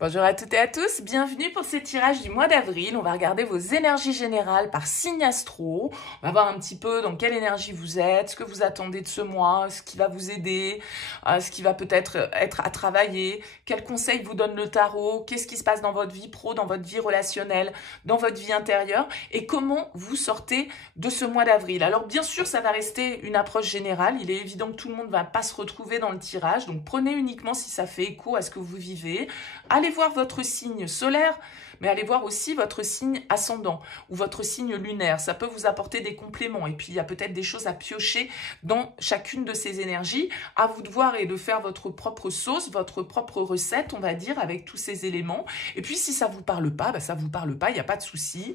Bonjour à toutes et à tous, bienvenue pour ce tirage du mois d'avril. On va regarder vos énergies générales par signe astro. On va voir un petit peu dans quelle énergie vous êtes, ce que vous attendez de ce mois, ce qui va vous aider, ce qui va peut-être être à travailler, quels conseils vous donne le tarot, qu'est-ce qui se passe dans votre vie pro, dans votre vie relationnelle, dans votre vie intérieure et comment vous sortez de ce mois d'avril. Alors bien sûr, ça va rester une approche générale. Il est évident que tout le monde ne va pas se retrouver dans le tirage, donc prenez uniquement si ça fait écho à ce que vous vivez. Allez voir votre signe solaire, mais allez voir aussi votre signe ascendant ou votre signe lunaire. Ça peut vous apporter des compléments. Et puis, il y a peut-être des choses à piocher dans chacune de ces énergies. À vous de voir et de faire votre propre sauce, votre propre recette, on va dire, avec tous ces éléments. Et puis, si ça ne vous parle pas, ça ne vous parle pas, il n'y a pas de souci.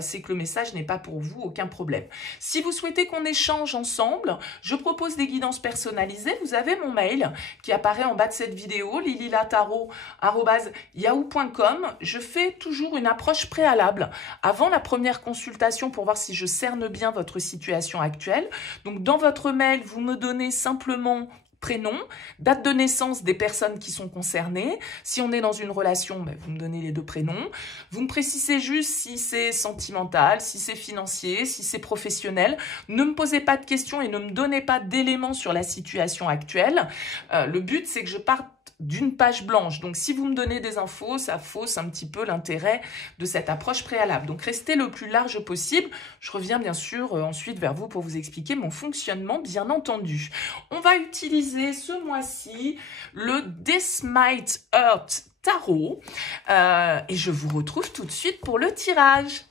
C'est que le message n'est pas pour vous, aucun problème. Si vous souhaitez qu'on échange ensemble, je propose des guidances personnalisées. Vous avez mon mail qui apparaît en bas de cette vidéo, lililataro@yahoo.com. Je fais toujours une approche préalable avant la première consultation pour voir si je cerne bien votre situation actuelle. Donc, dans votre mail, vous me donnez simplement prénom, date de naissance des personnes qui sont concernées. Si on est dans une relation, vous me donnez les deux prénoms. Vous me précisez juste si c'est sentimental, si c'est financier, si c'est professionnel. Ne me posez pas de questions et ne me donnez pas d'éléments sur la situation actuelle. Le but, c'est que je parte d'une page blanche. Donc, si vous me donnez des infos, ça fausse un petit peu l'intérêt de cette approche préalable. Donc, restez le plus large possible. Je reviens bien sûr ensuite vers vous pour vous expliquer mon fonctionnement, bien entendu. On va utiliser ce mois-ci le This Might Hurt Tarot et je vous retrouve tout de suite pour le tirage.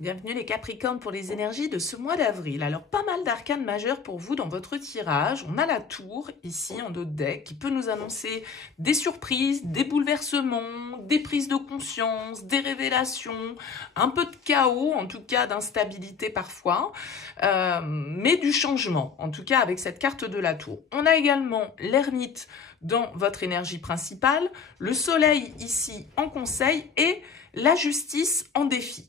Bienvenue les Capricornes pour les énergies de ce mois d'avril. Alors, pas mal d'arcanes majeures pour vous dans votre tirage. On a la tour, ici, en dos de deck, qui peut nous annoncer des surprises, des bouleversements, des prises de conscience, des révélations, un peu de chaos, en tout cas d'instabilité parfois, mais du changement, en tout cas avec cette carte de la tour. On a également l'ermite dans votre énergie principale, le soleil ici en conseil et la justice en défi.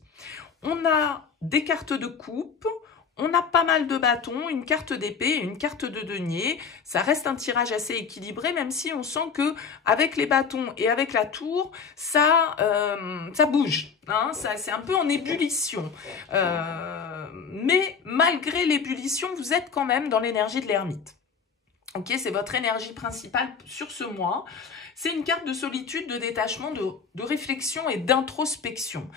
On a des cartes de coupe, on a pas mal de bâtons, une carte d'épée et une carte de denier. Ça reste un tirage assez équilibré, même si on sent que avec les bâtons et avec la tour, ça bouge. Hein, c'est un peu en ébullition. Mais malgré l'ébullition, vous êtes quand même dans l'énergie de l'ermite. Ok, c'est votre énergie principale sur ce mois. C'est une carte de solitude, de détachement, de réflexion et d'introspection.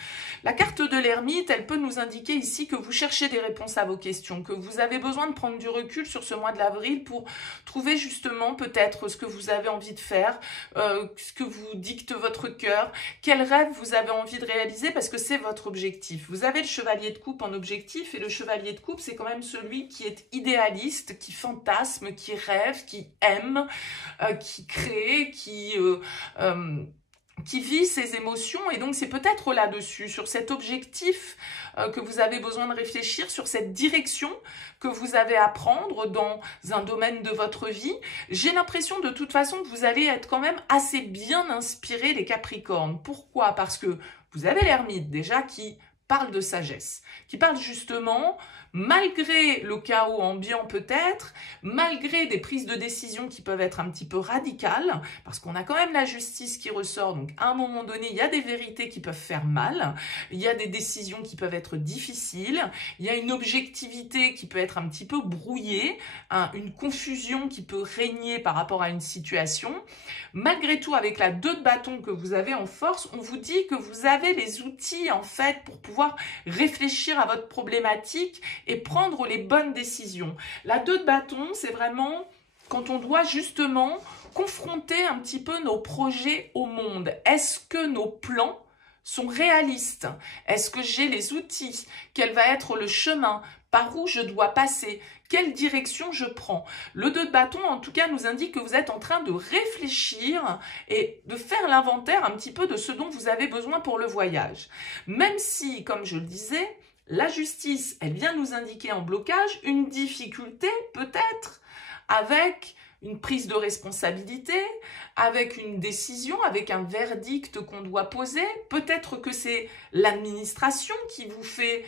La carte de l'ermite, elle peut nous indiquer ici que vous cherchez des réponses à vos questions, que vous avez besoin de prendre du recul sur ce mois de l'avril pour trouver justement peut-être ce que vous avez envie de faire, ce que vous dicte votre cœur, quel rêve vous avez envie de réaliser parce que c'est votre objectif. Vous avez le chevalier de coupe en objectif et le chevalier de coupe, c'est quand même celui qui est idéaliste, qui fantasme, qui rêve, qui aime, qui crée, qui vit ses émotions et donc c'est peut-être là-dessus, sur cet objectif que vous avez besoin de réfléchir, sur cette direction que vous avez à prendre dans un domaine de votre vie. J'ai l'impression de toute façon que vous allez être quand même assez bien inspiré les Capricornes. Pourquoi? Parce que vous avez l'ermite déjà qui parle de sagesse, qui parle justement, malgré le chaos ambiant peut-être, malgré des prises de décision qui peuvent être un petit peu radicales, parce qu'on a quand même la justice qui ressort, donc à un moment donné, il y a des vérités qui peuvent faire mal, il y a des décisions qui peuvent être difficiles, il y a une objectivité qui peut être un petit peu brouillée, une confusion qui peut régner par rapport à une situation. Malgré tout, avec la 2 de bâton que vous avez en force, on vous dit que vous avez les outils en fait pour pouvoir réfléchir à votre problématique et prendre les bonnes décisions. La 2 de bâton, c'est vraiment quand on doit justement confronter un petit peu nos projets au monde. Est-ce que nos plans sont réalistes? Est-ce que j'ai les outils? Quel va être le chemin? Par où je dois passer? Quelle direction je prends? Le 2 de bâton, en tout cas, nous indique que vous êtes en train de réfléchir et de faire l'inventaire un petit peu de ce dont vous avez besoin pour le voyage. Même si, comme je le disais, la justice, elle vient nous indiquer en blocage une difficulté, peut-être, avec une prise de responsabilité, avec une décision, avec un verdict qu'on doit poser. Peut-être que c'est l'administration qui vous fait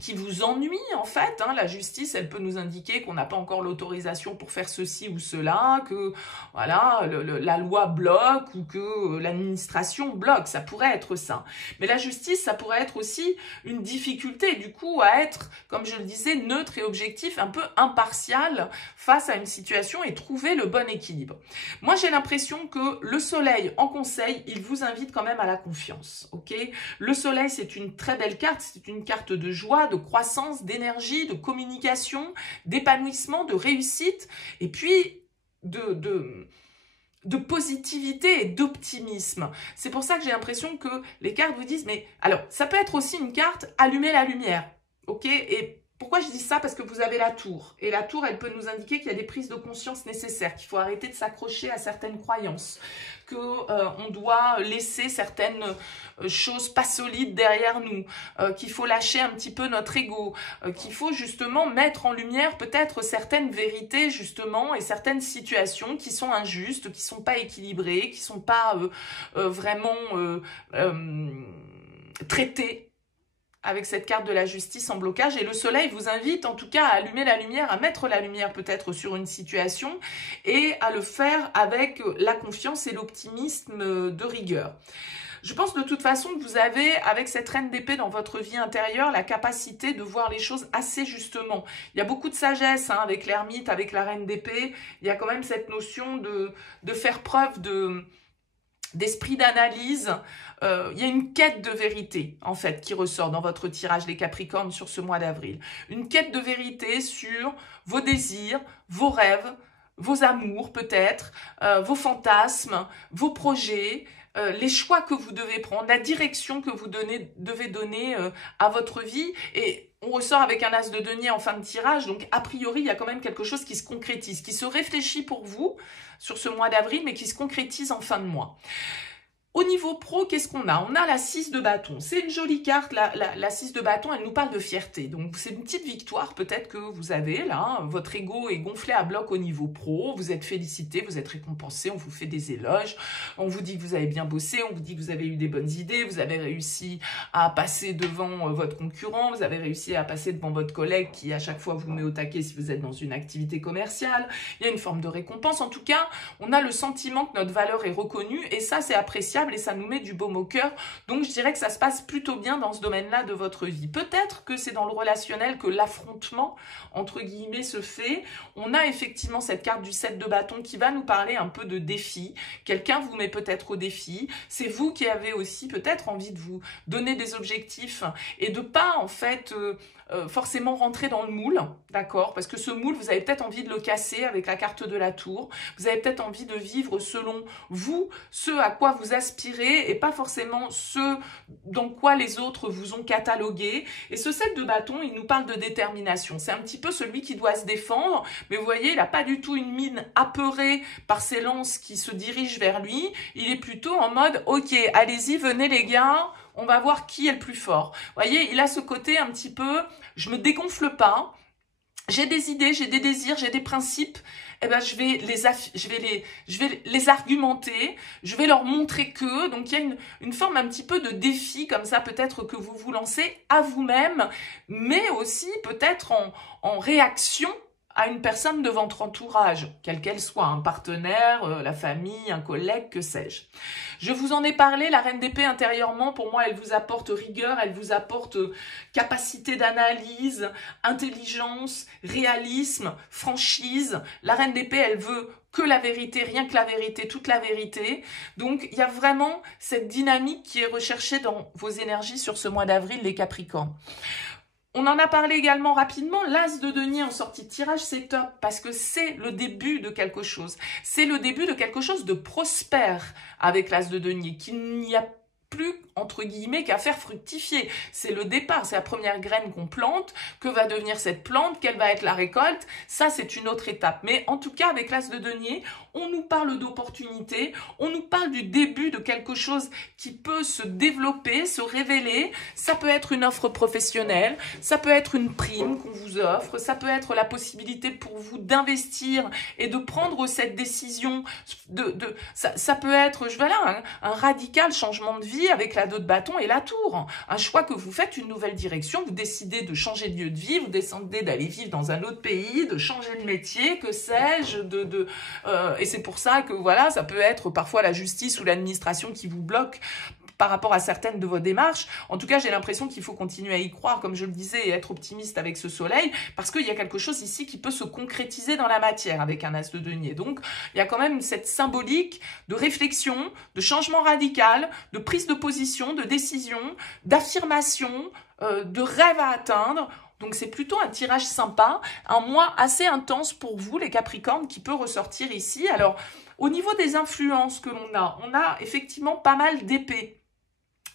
qui vous ennuie en fait. Hein. La justice, elle peut nous indiquer qu'on n'a pas encore l'autorisation pour faire ceci ou cela, que voilà, la loi bloque ou que l'administration bloque. Ça pourrait être ça. Mais la justice, ça pourrait être aussi une difficulté du coup à être, comme je le disais, neutre et objectif, un peu impartial face à une situation et trouver le bon équilibre. Moi, j'ai l'impression que le soleil en conseil, il vous invite quand même à la confiance. Ok, le soleil, c'est une très belle carte, c'est une carte de joie, de croissance, d'énergie, de communication, d'épanouissement, de réussite, et puis de positivité et d'optimisme. C'est pour ça que j'ai l'impression que les cartes vous disent, mais alors, ça peut être aussi une carte allumer la lumière, ok? Et pourquoi je dis ça? Parce que vous avez la tour. Et la tour, elle peut nous indiquer qu'il y a des prises de conscience nécessaires, qu'il faut arrêter de s'accrocher à certaines croyances, qu'on doit laisser certaines choses pas solides derrière nous, qu'il faut lâcher un petit peu notre ego, qu'il faut justement mettre en lumière peut-être certaines vérités justement et certaines situations qui sont injustes, qui sont pas équilibrées, qui sont pas vraiment traitées avec cette carte de la justice en blocage. Et le soleil vous invite en tout cas à allumer la lumière, à mettre la lumière peut-être sur une situation et à le faire avec la confiance et l'optimisme de rigueur. Je pense de toute façon que vous avez, avec cette reine d'épée dans votre vie intérieure, la capacité de voir les choses assez justement. Il y a beaucoup de sagesse hein, avec l'ermite, avec la reine d'épée. Il y a quand même cette notion de faire preuve d'esprit d'analyse. Il y a une quête de vérité, en fait, qui ressort dans votre tirage, les Capricornes, sur ce mois d'avril. Une quête de vérité sur vos désirs, vos rêves, vos amours peut-être, vos fantasmes, vos projets, les choix que vous devez prendre, la direction que vous devez donner à votre vie. Et on ressort avec un as de denier en fin de tirage, donc a priori, il y a quand même quelque chose qui se concrétise, qui se réfléchit pour vous sur ce mois d'avril, mais qui se concrétise en fin de mois. Au niveau pro, qu'est-ce qu'on a? On a la 6 de bâton. C'est une jolie carte, la 6 de bâton, elle nous parle de fierté. Donc, c'est une petite victoire peut-être que vous avez là. Votre ego est gonflé à bloc au niveau pro. Vous êtes félicité, vous êtes récompensé, on vous fait des éloges. On vous dit que vous avez bien bossé, on vous dit que vous avez eu des bonnes idées, vous avez réussi à passer devant votre concurrent, vous avez réussi à passer devant votre collègue qui à chaque fois vous met au taquet si vous êtes dans une activité commerciale. Il y a une forme de récompense. En tout cas, on a le sentiment que notre valeur est reconnue et ça, c'est appréciable. Et ça nous met du baume au cœur. Donc, je dirais que ça se passe plutôt bien dans ce domaine-là de votre vie. Peut-être que c'est dans le relationnel que l'affrontement, entre guillemets, se fait. On a effectivement cette carte du 7 de bâton qui va nous parler un peu de défi. Quelqu'un vous met peut-être au défi. C'est vous qui avez aussi peut-être envie de vous donner des objectifs et de pas, en fait... forcément rentrer dans le moule, d'accord? Parce que ce moule, vous avez peut-être envie de le casser avec la carte de la tour. Vous avez peut-être envie de vivre selon vous, ce à quoi vous aspirez et pas forcément ce dans quoi les autres vous ont catalogué. Et ce 7 de bâton, il nous parle de détermination. C'est un petit peu celui qui doit se défendre, mais vous voyez, il n'a pas du tout une mine apeurée par ses lances qui se dirigent vers lui. Il est plutôt en mode, ok, allez-y, venez les gars, on va voir qui est le plus fort. Vous voyez, il a ce côté un petit peu, je me dégonfle pas, j'ai des idées, j'ai des désirs, j'ai des principes, eh ben je vais les argumenter, je vais leur montrer que, donc il y a une forme un petit peu de défi comme ça peut-être que vous vous lancez à vous-même, mais aussi peut-être en réaction à une personne de votre entourage, quelle qu'elle soit, un partenaire, la famille, un collègue, que sais-je. Je vous en ai parlé, la reine d'épée intérieurement, pour moi, elle vous apporte rigueur, elle vous apporte capacité d'analyse, intelligence, réalisme, franchise. La reine d'épée, elle veut que la vérité, rien que la vérité, toute la vérité. Donc, il y a vraiment cette dynamique qui est recherchée dans vos énergies sur ce mois d'avril, les Capricornes. On en a parlé également rapidement, l'as de denier en sortie de tirage, c'est top parce que c'est le début de quelque chose. C'est le début de quelque chose de prospère avec l'as de denier, qu'il n'y a plus, entre guillemets, qu'à faire fructifier. C'est le départ, c'est la première graine qu'on plante. Que va devenir cette plante? Quelle va être la récolte? Ça, c'est une autre étape. Mais en tout cas, avec l'as de denier, on nous parle d'opportunités, on nous parle du début de quelque chose qui peut se développer, se révéler. Ça peut être une offre professionnelle, ça peut être une prime qu'on vous offre, ça peut être la possibilité pour vous d'investir et de prendre cette décision. Ça peut être, voilà, un radical changement de vie avec la 2 de bâton et la tour. Un choix que vous faites, une nouvelle direction, vous décidez de changer de lieu de vie, vous décidez d'aller vivre dans un autre pays, de changer de métier, que sais-je, et c'est pour ça que voilà, ça peut être parfois la justice ou l'administration qui vous bloque par rapport à certaines de vos démarches. En tout cas, j'ai l'impression qu'il faut continuer à y croire, comme je le disais, et être optimiste avec ce soleil, parce qu'il y a quelque chose ici qui peut se concrétiser dans la matière avec un as de denier. Donc, il y a quand même cette symbolique de réflexion, de changement radical, de prise de position, de décision, d'affirmation, de rêve à atteindre. Donc, c'est plutôt un tirage sympa, un mois assez intense pour vous, les Capricornes, qui peut ressortir ici. Alors, au niveau des influences que on a effectivement pas mal d'épées.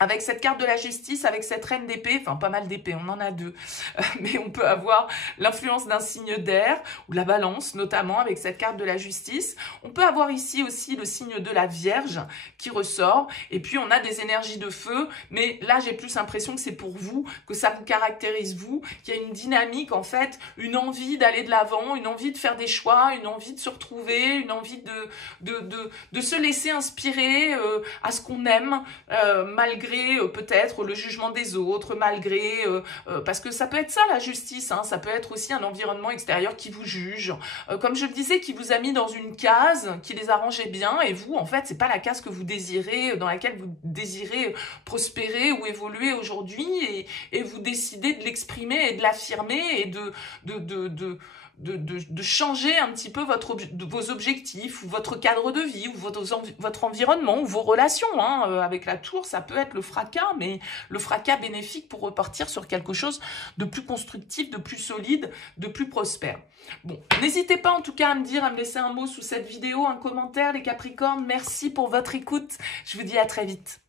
Avec cette carte de la justice, avec cette reine d'épée, enfin pas mal d'épées, on en a 2, mais on peut avoir l'influence d'un signe d'air, ou la balance notamment avec cette carte de la justice. On peut avoir ici aussi le signe de la Vierge qui ressort, et puis on a des énergies de feu, mais là j'ai plus l'impression que c'est pour vous, que ça vous caractérise vous, qu'il y a une dynamique en fait, une envie d'aller de l'avant, une envie de faire des choix, une envie de se retrouver, une envie de se laisser inspirer à ce qu'on aime, malgré peut-être le jugement des autres, malgré, parce que ça peut être ça la justice, hein, ça peut être aussi un environnement extérieur qui vous juge, comme je le disais, qui vous a mis dans une case, qui les arrangeait bien, et vous, en fait, c'est pas la case que vous désirez, dans laquelle vous désirez prospérer ou évoluer aujourd'hui, et vous décidez de l'exprimer et de l'affirmer, et de changer un petit peu vos objectifs, ou votre cadre de vie, ou votre environnement, ou vos relations. Hein. Avec la tour, ça peut être le fracas, mais le fracas bénéfique pour repartir sur quelque chose de plus constructif, de plus solide, de plus prospère. Bon, n'hésitez pas en tout cas à me dire, à me laisser un mot sous cette vidéo, un commentaire les Capricornes. Merci pour votre écoute. Je vous dis à très vite.